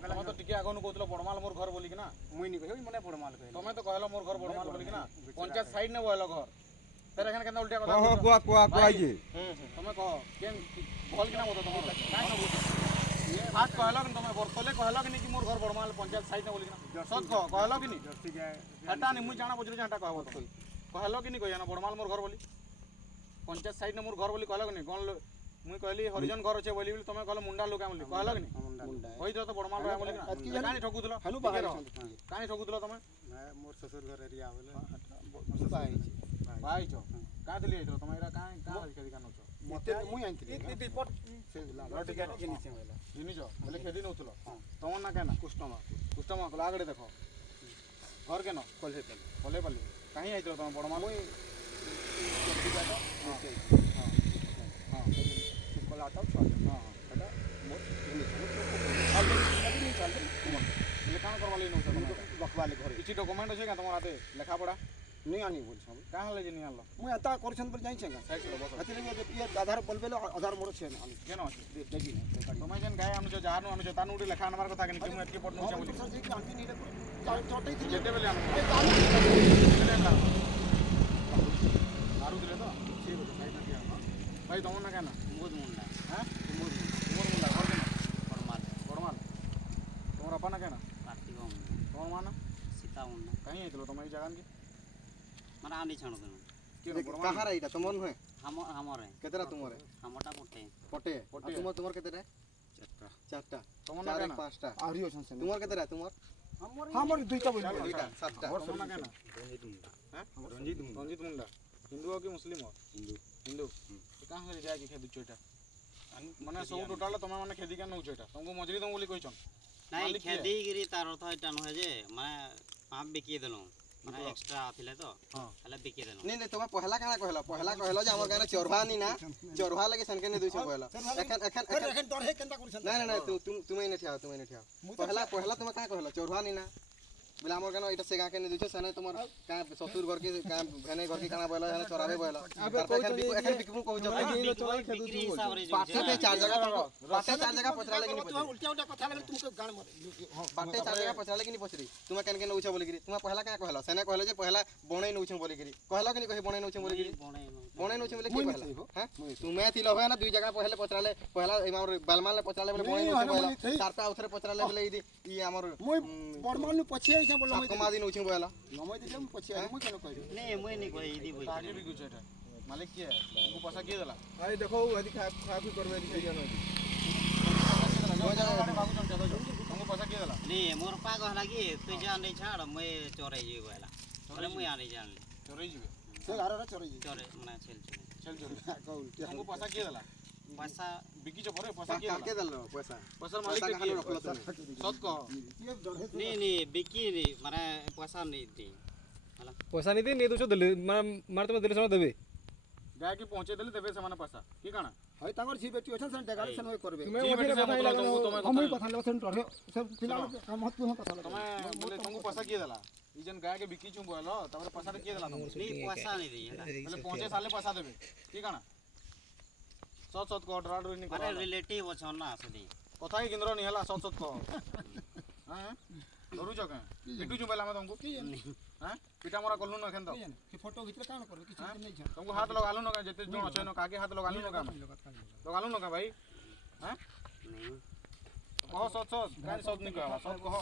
ତମେ ତ ଟିକେ ଆଗରୁ କହୁଥିଲ ବଡ଼ମାଲ ମୋର ଘର ବୋଲିକି ନା ମୁଇଁ ନି କହିବି ମନେ ବଡ଼ମାଲ କହିଲି ତମେ ତ କହିଲ ମୋର ଘର ବଡ଼ମାଲ ବୋଲିକି ନା ପଞ୍ଚାୟତ ସାଇଡ୍ ନେ ବହିଲ ଘର ତାର ଏখানে କେନ୍ତା ଉଲ୍ଟା କଥା ହଁ କୁଆ କୁଆ କୁଆ ଯେ ତମେ କହ କେନ୍ ଭଲ କିନା ମତ ତମର କାଇଁ ନା ବୁଝ ଫାଷ୍ଟ କହିଲ କି ତମେ ବର୍ତ୍ତଲେ କହିଲ କି କି ମୋର ଘର ବଡ଼ମାଲ ପଞ୍ଚାୟତ ସାଇଡ୍ ନେ ବୋଲିକି ନା ସତ କହ କହିଲ କି ନି ହେଟା ନି ମୁଇଁ ଜାଣା ବୁଝିଲି ହେଟା କହିବ ତମେ କହିଲ କି ନି କହିନା ବଡ଼ମାଲ ମୋର ଘର ବୋଲି ପଞ୍ଚାୟତ ସାଇଡ୍ ନେ ମୋର ଘର ବୋଲି କହିଲ କି ନି ଗଣ मुई कहली हरिजन घर अच्छे बोली तुम कहल मुंडा लोक बोली कहल कि कही तो बड़माल रहा बोली कहानी ठकुल कहानी ठकुल तुम मोर ससुर घर एरिया बोले भाई छो का दिली तुम एरा का का खेती का नछ मते मुई आंती रिपोर्ट से लॉट के जिनिस बोले खेती नउथलो तुम ना केना कुष्टमा कला आगड़े देखो घर केन कोल्हे पाली कहीं आइतो तुम बड़माल मुई कलाटा छा हां एटा मोर काण करवा ले नउछ तुम लखवा ले घर किछि डॉक्यूमेंट अछि का तुम हाथे लेखा पढ़ा नहीं आनी बोल सब का हले जे नहीं आलो मुई आता करछन पर जाई छेगा साइड लो बस हति लगे ये आधार बोलबेलो आधार मोर छे आनी केन अछि देखी तुम जेन गाय हम जो जानु हम जो तानु उडी लेखा नंबर कथा कि तुम एटके पढ़ नउछ बोली सर जी की आंटी नीले चटई थी जेते बेले आनु मारू दिले तो ठीक हो साइड ना दिया भाई तुम ना केना मुद मुंडा हां मोर मुंडा घर केना बड़माल तुमरा अपना केना कार्तिक तुम माना सीता मुंडा कहीं आइतलो तुम ई जगह के माने आनी छाणो देन के कहां रे इटा तुमन है हमरे केतरा तुमरे हमटा पटे पटे तुमर केतरा चारटा तुम ना केना पांचटा आरी ओछन से तुमर केतरा तुमर हमर दुईटा बोल दुईटा सातटा तुम ना केना हां रंजीत मुंडा हिंदू हो कि मुस्लिम हो हिंदू कहां से जाय के खेदु चोटा माने सब टोटल तुम माने खेदी के नउ चोटा तुमको मजरी दम बोली कहछन नाही खेदी गिरी तार अर्थ एटा न है जे माने आप बिकी देलो माने एक्स्ट्रा आथिले तो हले बिकी देलो नहीं तुम पहला काना कहलो जे हमर गाना चोरभा नी ना चोरभा लगे सनके ने दुइछ कहलो एखन डर है केनता करछन नहीं तुम ने ठिया पहला तुम का कहलो चोरभा नी ना बोले हमर गाना एटा से गा के ने दुइछ सने तुमर का ससुर घर के का भेने घर के काना बोला हने चोराबे बोला एखन बिकमु कहू जब बिक्री हिसाब रे पाटे पे चार जगह पचरा लगे नी पचरी उल्टा उल्टा कथा लगे तुमको गान मारे पाटे चार जगह पचरा लगे नी पचरी तुम केन के नउछ बोली गिरी तुम पहला का कहलो सने कहलो जे पहला बणे नउछ बोली गिरी कहलो कि नी कहि बणे नउछ बोली गिरी बणे नउछ बोले की कहला हां तुमे थिलो है ना दुई जगह पहले पचराले पहला हमर बालमाल ने पचराले बोले बणे नउछ बोला चारटा उथरे पचराले बोले ई हमर बड़माल नु पछे आइ बोल मैं कमा दिन उछिं बोला नमय दिले मु पछे आइ मु केन कहि नहीं मुई नहीं कोई इदी बोल काजी भी कुछ एटा मालिक के तुमको पैसा के देला भाई देखो यदि खाफी करबे नि जानो तुमको पैसा के देला नहीं मोर पा कहला कि तू जान नहीं छाड़ मैं चोरे जी बोला बोले मुई आनी जान ले चोरी जीवे से घर रे चोरी चोरे माने छेल चल चोरी तुमको पैसा के देला पैसा बिकी जो परे पैसा के देलो पैसा मालिक के रखलो सत कह नहीं बिकी नहीं माने पैसा नहीं दी हला पैसा नहीं दी नहीं तो देले मार तुम देले समय देबे गाय के पहुंचे देले देबे से माने पैसा की काना हई तांगर जी बेटी अछन सन डेगाले सन होय करबे तुम्हें वही कथा ही लगा हम ही कथा लसन टरे सब फिलहाल हम हत हम कथा लगा तुम बोले तुमको पैसा के देला ई जन गाय के बिकी छु बोलो तबरे पैसा के देला तुम नहीं पैसा नहीं दी हला बोले पहुंचे साले पैसा देबे की काना सत को डराड नहीं माने रिलेटिव अछन ना सदी कथा ही केंद्र नहीं हला सत को हां डरू जके पिटू छु बेला में तुमको हां पिटा मोरा कोल्लू न एखन तो कि फोटो खिचले कान करबे किछ नहीं छ तुमको हाथ लगालू न जते जोन छै न कागे हाथ लगालू न का लगालू न का भाई हां नहीं कह सत काई सत नहीं कहला सत कह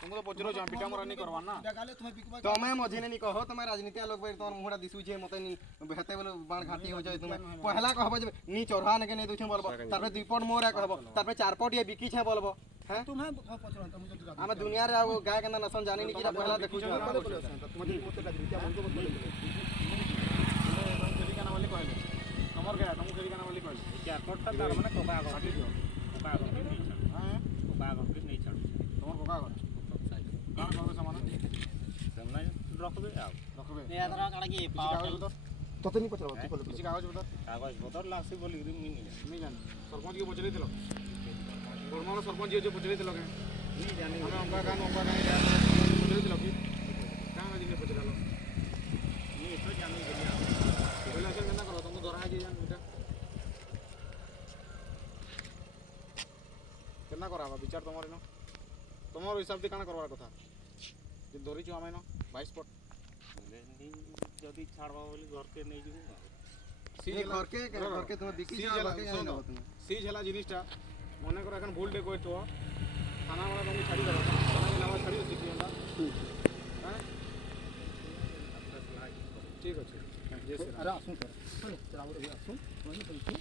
तुमको तो पचरो जा पिटा मोरा नहीं करवा ना डेगाले तुम्हें बिकबा तमे मझे नहीं कहो तमे राजनीति लोग बेर तोर मुहरा दिसु छे मते नी बेहते बोले बाण घाटी हो जाय तुमे पहला कहबो जे नी चोरहा ने के नहीं दुछ बोलबो तार पे दुईपट मोरा कहबो तार पे चारपट ये बिकी छे बोलबो हैं तुम्हें पचरो तुम जो हम दुनिया रे गाय के नसन जानी नी कि पहला देखु छ तुम्हें मोते का दिया हमको बोल खेली काना वाली कहले कमर गया तुम खेली काना वाली कहले चारपटटा तार माने कोबा आगो काटी दियो कोबा आगो नहीं छाड़ हां कोबा आगो नहीं छाड़ तुमर कोका कर कान करबे सामान समना रखबे आ रखबे नहीं आदरा काला की कागज बता तते नहीं पचरो किसी कागज बता कागज बदर लागसी बोली नहीं जान सरपंच के पचरे दिलो बड़माल सरपंच जे पचरे दिलो के नहीं जानी हम अंका कान पचरे दिलो की कान में दिन पचरालो नहीं तो जानी गलिया बोले असल केना करो तुमको धरा जे जान बेटा केना कराबा विचार तुम्हारे न তোমার হিসাব দিয়ে কাଣା করবার কথা যে ধরিଛୁ ଆମେ ନ 22 ପଟ ଯଦି ଛାଡ଼ବା ବୋଲି ଘରକେ ନେଇଯିବୁ ସିଜ୍ ଏ ହେଲା ঘরকে তুমি বিকি সিজ যাও ହେଲା ঘরকে ଶୁଣ, কেন নব তুমি সিজ ହେଲା জিনিসটা মনে করো এখন ভুলটে কইছো থানা वाला তুমি ছাড়ি দেবা থানা নাম ছাড়ি দিছি কি হলা হ্যাঁ ঠিক আছে আরে আসুন স্যার চলো আসুন